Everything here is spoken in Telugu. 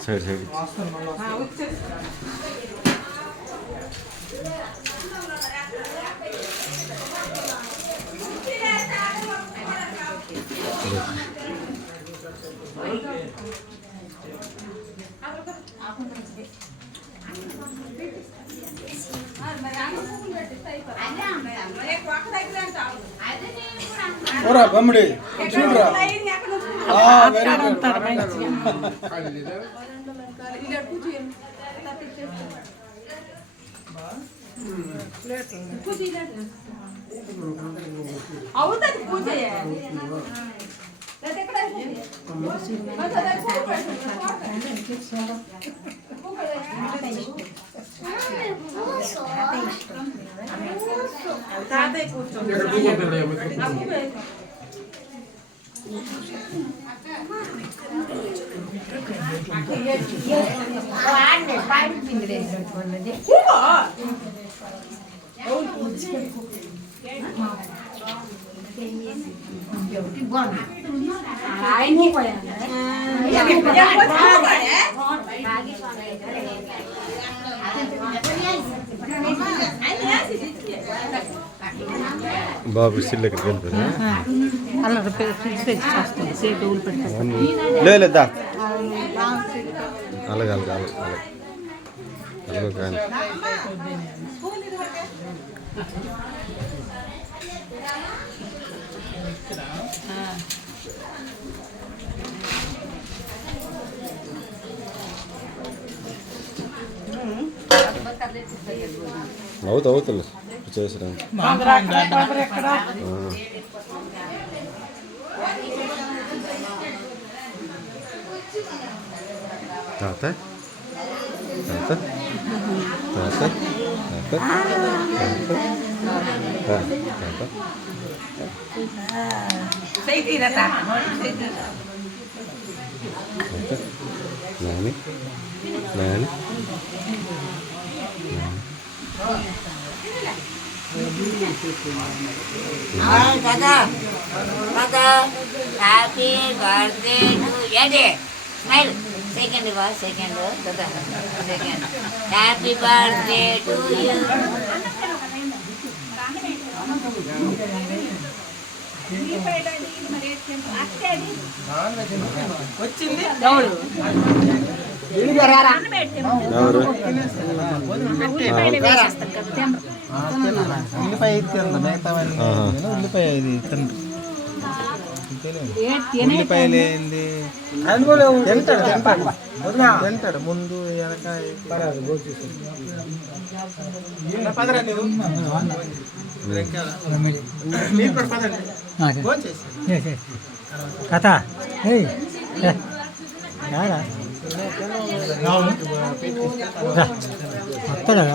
సైడ్ సైడ్ ఓరా బమ్ముడి చూడరా వెరీ గుడ్ అవుతుంది పూజ బాబు సిల్ ఎక్కడికి వెళ్ళిపోయింది అలా ఫ్రిడ్జ్ తెచ్చేస్తుంది సేపు ఊళ్ళు పెడతాను లేదా అలాగే అలాగే అలాగే అలాగే కానీ అవుతుంది చేసిరా తాత తాత తాత తాత Nani Nani happy birthday to you smile second second second happy birthday to you వచ్చింది ఉల్లిపాయ ఉల్లిపాయ ఇది ఉల్లిపాయలు ఏంది తింటాడు ముందు కథ వస్తాడా